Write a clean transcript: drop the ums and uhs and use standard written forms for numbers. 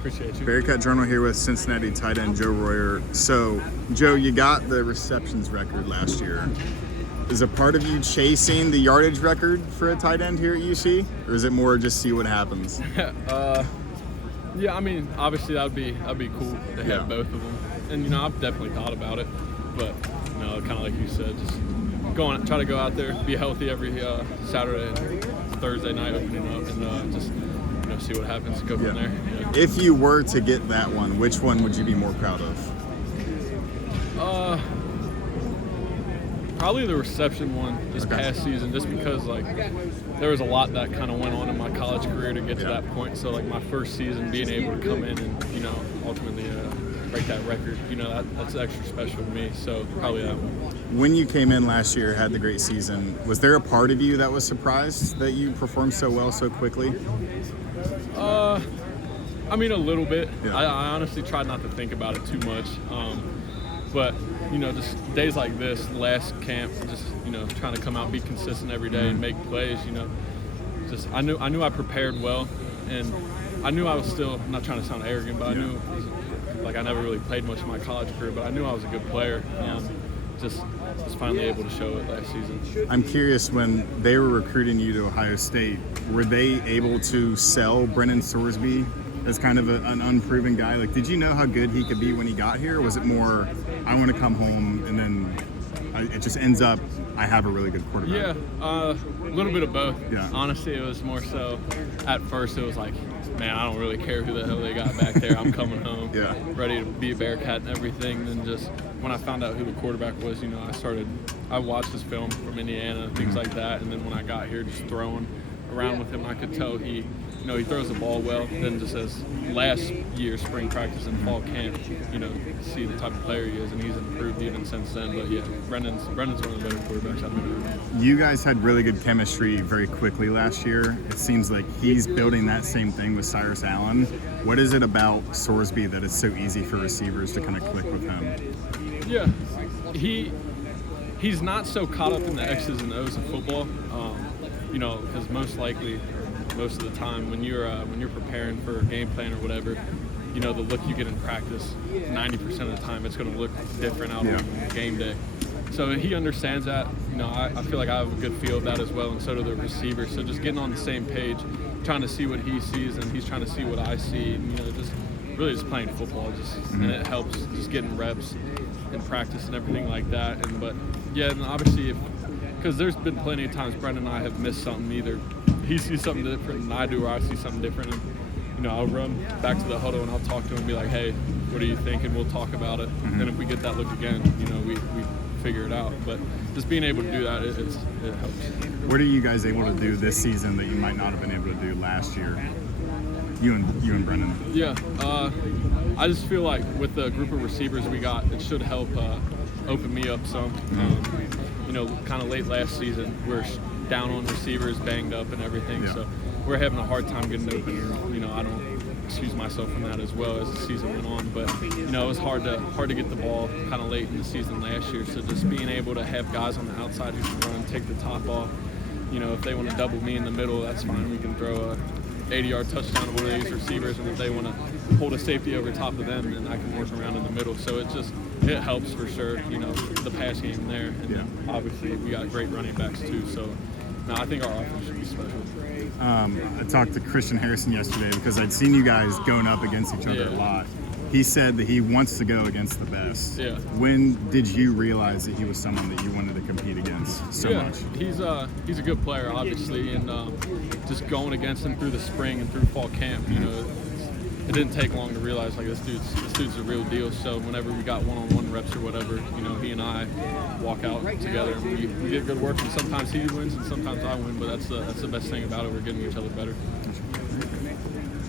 Appreciate you. Bearcat Journal here with Cincinnati tight end Joe Royer. So, Joe, you got the receptions record last year. Is a part of you chasing the yardage record for a tight end here at UC, or is it more just see what happens? Yeah, I mean, obviously that'd be cool to have both of them, and I've definitely thought about it, but kind of like you said, just try to go out there, be healthy every Saturday and Thursday night opening up, and just see what happens. Go from there. Yeah. If you were to get that one, which one would you be more proud of? Probably the reception one this past season, just because there was a lot that kind of went on in my college career to get to that point. So my first season, being able to come in and ultimately break that record, that's extra special to me. So probably that one. When you came in last year, had the great season, was there a part of you that was surprised that you performed so well so quickly? I mean, a little bit. Yeah. I honestly tried not to think about it too much. But just days like this, last camp, just trying to come out, be consistent every day, and make plays. Just I knew I prepared well, and I knew I was still, I'm not trying to sound arrogant, but I knew I never really played much in my college career, but I knew I was a good player. Just was finally able to show it last season. I'm curious, when they were recruiting you to Ohio State, were they able to sell Brendan Sorsby as kind of an unproven guy? Did you know how good he could be when he got here? Or was it more, I want to come home and then it just ends up, I have a really good quarterback? Yeah, a little bit of both. Yeah. Honestly, it was more so, at first it was man, I don't really care who the hell they got back there. I'm coming home, ready to be a Bearcat and everything. Then just when I found out who the quarterback was, I watched his film from Indiana, things like that. And then when I got here, just throwing around with him, I could tell he throws the ball well. Then just as last year's spring practice and fall camp, see the type of player he is, and he's improved even since then. But yeah, Brendan's one of the better quarterbacks I've been around. You guys had really good chemistry very quickly last year. It seems like he's building that same thing with Cyrus Allen. What is it about Sorsby that it's so easy for receivers to kind of click with him? Yeah, he's not so caught up in the X's and O's of football, because most of the time when you're preparing for a game plan or whatever, the look you get in practice, 90% of the time it's going to look different out on game day. So he understands that. I feel like I have a good feel of that as well, and so do the receivers. So just getting on the same page, trying to see what he sees, and he's trying to see what I see. And, just really just playing football, and it helps just getting reps in practice and everything like that. But and obviously, because there's been plenty of times Brendan and I have missed something. Either he sees something different than I do, or I see something different. And, I'll run back to the huddle and I'll talk to him and be like, hey, what do you think? And we'll talk about it. And if we get that look again, we figure it out. But just being able to do that, it helps. What are you guys able to do this season that you might not have been able to do last year? You and Brendan. Yeah, I just feel like with the group of receivers we got, it should help open me up some. Kind of late last season, we're down on receivers, banged up and everything, so we're having a hard time getting open. And, I don't excuse myself from that as well as the season went on, but it was hard to get the ball kind of late in the season last year. So just being able to have guys on the outside who can run and take the top off. If they want to double me in the middle, that's fine. We can throw a 80-yard touchdown to one of these receivers, and if they want to hold a safety over top of them, then I can work around in the middle. So it helps for sure, the pass game there. And obviously we got great running backs too. So I think our offense should be special. I talked to Christian Harrison yesterday because I'd seen you guys going up against each other a lot. He said that he wants to go against the best. Yeah. When did you realize that he was someone that you wanted to compete against so much? He's a good player, obviously, and just going against him through the spring and through fall camp, it didn't take long to realize this dude's a real deal. So whenever we got one-on-one reps or whatever, he and I walk out together and we get good work. And sometimes he wins and sometimes I win, but that's the best thing about it. We're getting each other better.